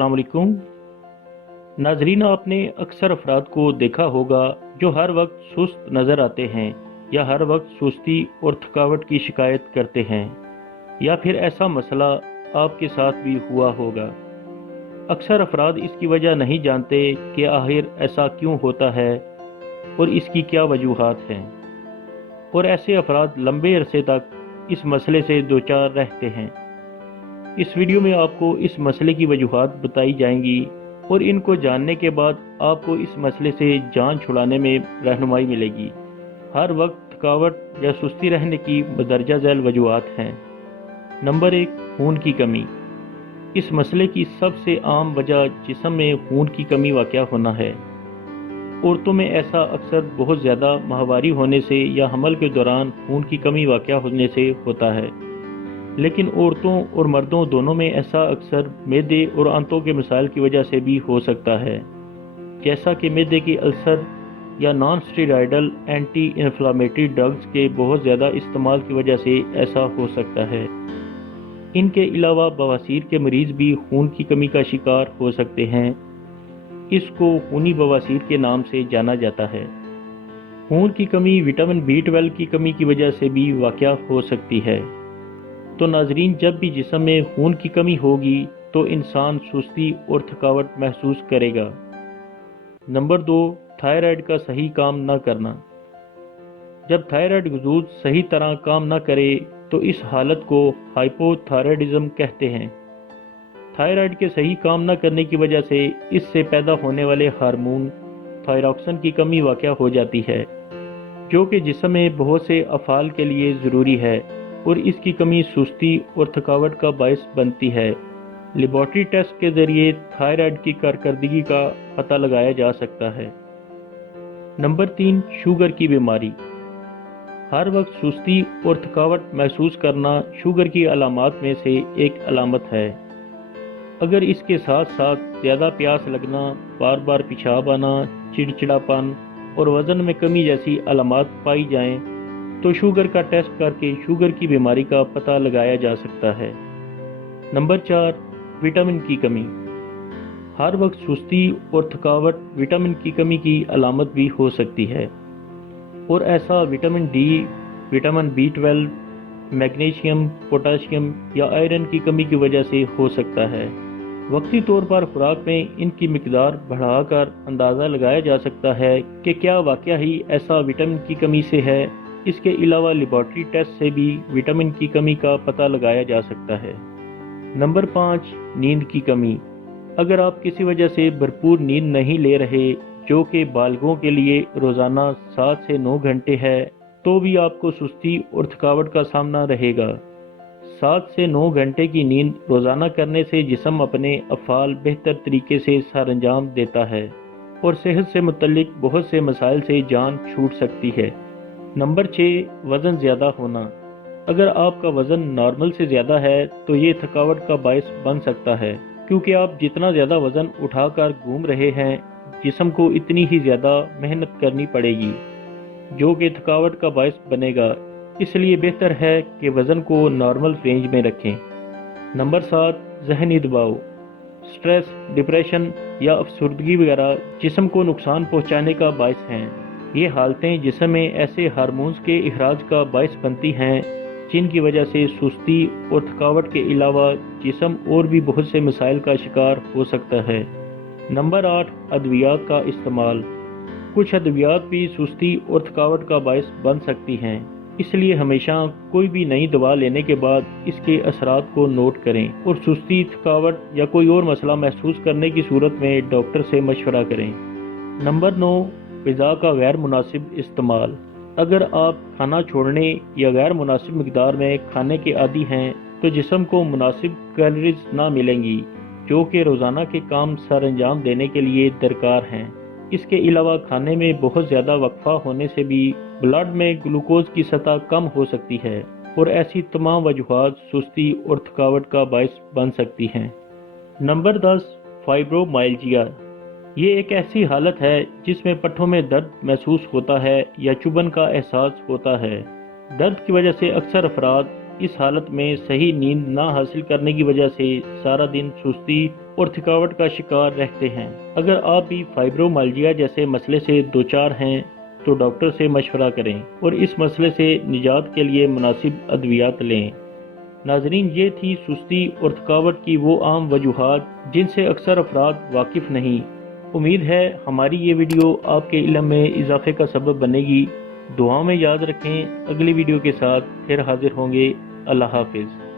अस्सलाम वालेकुम नाजरीन, आपने अक्सर अफराद को देखा होगा जो हर वक्त सुस्त नज़र आते हैं या हर वक्त सुस्ती और थकावट की शिकायत करते हैं, या फिर ऐसा मसला आपके साथ भी हुआ होगा। अक्सर अफराद इसकी वजह नहीं जानते कि आखिर ऐसा क्यों होता है और इसकी क्या वजूहात हैं, और ऐसे अफराद लंबे अरसे तक इस मसले से दोचार रहते हैं। इस वीडियो में आपको इस मसले की वजूहात बताई जाएंगी और इनको जानने के बाद आपको इस मसले से जान छुड़ाने में रहनुमाई मिलेगी। हर वक्त थकावट या सुस्ती रहने की मदरजा झैल वजूहात हैं। नंबर 1, खून की कमी। इस मसले की सबसे आम वजह जिस्म में खून की कमी वाक़या होना है। औरतों में ऐसा अक्सर बहुत ज़्यादा माहवारी होने से या हमल के दौरान खून की कमी वाक़या होने से होता है, लेकिन औरतों और मर्दों दोनों में ऐसा अक्सर मैदे और आंतों के मसाइल की वजह से भी हो सकता है, जैसा कि मैदे की अल्सर या non steroidal anti inflammatory drugs के बहुत ज़्यादा इस्तेमाल की वजह से ऐसा हो सकता है। इनके अलावा बवासीर के मरीज़ भी खून की कमी का शिकार हो सकते हैं। इसको खूनी बवासीर के नाम से जाना जाता है। खून की कमी विटामिन B12 की कमी की वजह से भी वाक़या हो सकती है। तो नाजरीन, जब भी जिस्म में खून की कमी होगी तो इंसान सुस्ती और थकावट महसूस करेगा। नंबर 2, थायराइड का सही काम न करना। जब थायराइड ग्लूकोज सही तरह काम न करे तो इस हालत को हाइपोथायराइडिज्म कहते हैं। थायराइड के सही काम न करने की वजह से इससे पैदा होने वाले हार्मोन थायरॉक्सिन की कमी वाक़या हो जाती है, जो कि जिस्म में बहुत से अफ़ाल के लिए ज़रूरी है, और इसकी कमी सुस्ती और थकावट का बायस बनती है। लेबॉरेटरी टेस्ट के ज़रिए थायराइड की कारकर्दगी का पता लगाया जा सकता है। नंबर 3, शुगर की बीमारी। हर वक्त सुस्ती और थकावट महसूस करना शुगर की अलामात में से एक अलामत है। अगर इसके साथ साथ ज़्यादा प्यास लगना, बार बार पेशाब आना, चिड़चिड़ापन और वज़न में कमी जैसी अलामात पाई जाएं, तो शुगर का टेस्ट करके शुगर की बीमारी का पता लगाया जा सकता है। नंबर 4, विटामिन की कमी। हर वक्त सुस्ती और थकावट विटामिन की कमी की अलामत भी हो सकती है, और ऐसा vitamin D, vitamin B12, magnesium, potassium या आयरन की कमी की वजह से हो सकता है। वक्ती तौर पर खुराक में इनकी मिकदार बढ़ाकर अंदाज़ा लगाया जा सकता है कि क्या वाक़या ही ऐसा विटामिन की कमी से है। इसके अलावा लेबॉरेटरी टेस्ट से भी विटामिन की कमी का पता लगाया जा सकता है। नंबर 5, नींद की कमी। अगर आप किसी वजह से भरपूर नींद नहीं ले रहे, जो कि बालिगों के लिए रोज़ाना 7 से 9 घंटे है, तो भी आपको सुस्ती और थकावट का सामना रहेगा। 7 से 9 घंटे की नींद रोज़ाना करने से जिस्म अपने अफ़ाल बेहतर तरीके से सरअंजाम देता है और सेहत से मुतल्लिक बहुत से मसाइल से जान छूट सकती है। नंबर 6, वज़न ज़्यादा होना। अगर आपका वज़न नॉर्मल से ज़्यादा है तो ये थकावट का बायस बन सकता है, क्योंकि आप जितना ज़्यादा वज़न उठाकर घूम रहे हैं, जिस्म को इतनी ही ज़्यादा मेहनत करनी पड़ेगी, जो कि थकावट का बायस बनेगा। इसलिए बेहतर है कि वज़न को नॉर्मल रेंज में रखें। नंबर 7, ज़हनी दबाव। स्ट्रेस, डिप्रेशन या अफसरदगी वगैरह जिस्म को नुकसान पहुंचाने का बायस हैं। ये हालतें जिस्म में ऐसे हार्मोन्स के इखराज का बायस बनती हैं, जिनकी वजह से सुस्ती और थकावट के अलावा जिस्म और भी बहुत से मसाइल का शिकार हो सकता है। नंबर 8, अद्वियात का इस्तेमाल। कुछ अद्वियात भी सुस्ती और थकावट का बायस बन सकती हैं, इसलिए हमेशा कोई भी नई दवा लेने के बाद इसके असरात को नोट करें और सुस्ती, थकावट या कोई और मसला महसूस करने की सूरत में डॉक्टर से मशवरा करें। नंबर 9, ग़िज़ा का गैर मुनासिब इस्तेमाल। अगर आप खाना छोड़ने या गैर मुनासिब मिकदार में खाने के आदी हैं, तो जिस्म को मुनासिब कैलोरीज ना मिलेंगी, जो कि रोज़ाना के काम सर अंजाम देने के लिए दरकार हैं। इसके अलावा खाने में बहुत ज़्यादा वक्फा होने से भी ब्लड में ग्लूकोज की सतह कम हो सकती है, और ऐसी तमाम वजूहात सुस्ती और थकावट का बायस बन सकती हैं। Number 10, fibromyalgia. ये एक ऐसी हालत है जिसमें पट्ठों में दर्द महसूस होता है या चुभन का एहसास होता है। दर्द की वजह से अक्सर अफराद इस हालत में सही नींद ना हासिल करने की वजह से सारा दिन सुस्ती اور تھکاوٹ کا شکار رہتے ہیں۔ اگر آپ بھی فائبرومالجیا جیسے مسئلے سے دوچار ہیں تو ڈاکٹر سے مشورہ کریں اور اس مسئلے سے نجات کے لیے مناسب ادویات لیں۔ ناظرین، یہ تھی سستی اور تھکاوٹ کی وہ عام وجوہات جن سے اکثر افراد واقف نہیں۔ امید ہے ہماری یہ ویڈیو آپ کے علم میں اضافے کا سبب بنے گی۔ دعا میں یاد رکھیں، اگلی ویڈیو کے ساتھ پھر حاضر ہوں گے۔ اللہ حافظ۔